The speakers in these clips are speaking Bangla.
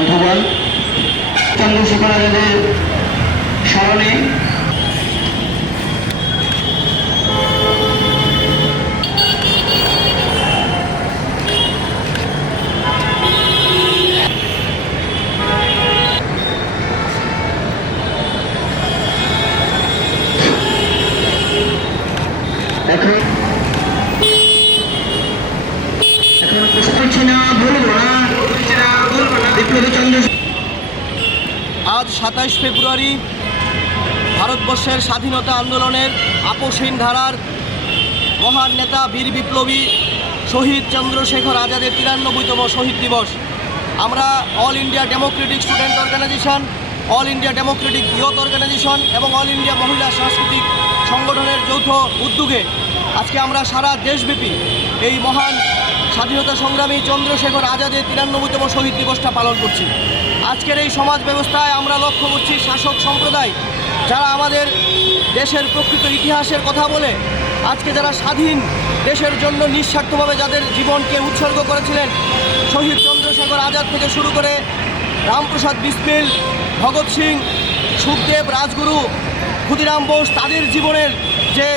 বন্ধুগণ, চন্দ্রশেখর আজাদের স্মরণে এখন আজ 27 ফেব্রুয়ারি ভারতবর্ষের স্বাধীনতা আন্দোলনের আপসহীন ধারার মহান নেতা বীর বিপ্লবী শহীদ চন্দ্রশেখর আজাদের 93তম শহীদ দিবস। আমরা all India democratic student organisation, all India democratic youth organisation এবং অল ইন্ডিয়া মহিলা সাংস্কৃতিক সংগঠনের যৌথ উদ্যোগে আজকে আমরা সারা দেশব্যাপী এই মহান স্বাধীনতা সংগ্রামী চন্দ্রশেখর আজাদের 93তম শহীদ দিবসটা পালন করছি। আজকের এই সমাজ ব্যবস্থায় আমরা লক্ষ্য করছি শাসক সম্প্রদায় যারা আমাদের দেশের প্রকৃত ইতিহাসের কথা বলে আজকে যারা স্বাধীন দেশের জন্য নিঃস্বার্থভাবে যাদের জীবনকে উৎসর্গ করেছিলেন, শহীদ চন্দ্রশেখর আজাদ থেকে শুরু করে রামপ্রসাদ বিসমিল, ভগৎ সিং, সুখদেব, রাজগুরু, ক্ষুদিরাম বোস, তাদের জীবনের যে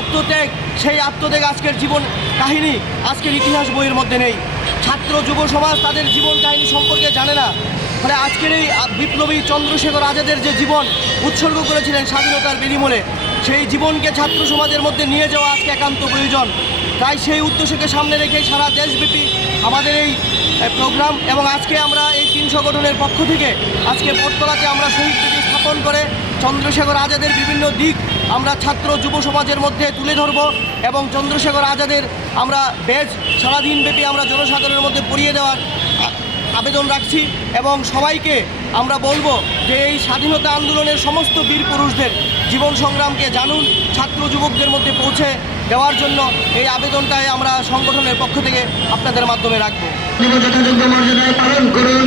আত্মত্যাগ, সেই আত্মত্যাগ আজকের জীবন কাহিনী আজকের ইতিহাস বইয়ের মধ্যে নেই। ছাত্র যুব সমাজ তাদের জীবন কাহিনী সম্পর্কে জানে না। ফলে আজকের এই বিপ্লবী চন্দ্রশেখর আজাদের যে জীবন উৎসর্গ করেছিলেন স্বাধীনতার বিনিময়ে, সেই জীবনকে ছাত্র সমাজের মধ্যে নিয়ে যাওয়া আজকে একান্ত প্রয়োজন। তাই সেই উদ্দেশ্যকে সামনে রেখে সারা দেশব্যাপী আমাদের এই প্রোগ্রাম এবং আজকে আমরা এই 3 সংগঠনের পক্ষ থেকে আজকে বটতলাতে আমরা শহীদ বেদি স্থাপন করে চন্দ্রশেখর আজাদের বিভিন্ন দিক আমরা ছাত্র যুব সমাজের মধ্যে তুলে ধরব এবং চন্দ্রশেখর আজাদের আমরা বেজ সারাদিনব্যাপী আমরা জনসাধারণের মধ্যে পড়িয়ে দেওয়ার আবেদন রাখছি এবং সবাইকে আমরা বলবো যে এই স্বাধীনতা আন্দোলনের সমস্ত বীর পুরুষদের জীবন সংগ্রামকে জানুন, ছাত্র যুবকদের মধ্যে পৌঁছে দেওয়ার জন্য এই আবেদনটাই আমরা সংগঠনের পক্ষ থেকে আপনাদের মাধ্যমে রাখবো। যথাযোগ্য মর্যাদায় পালন করুন।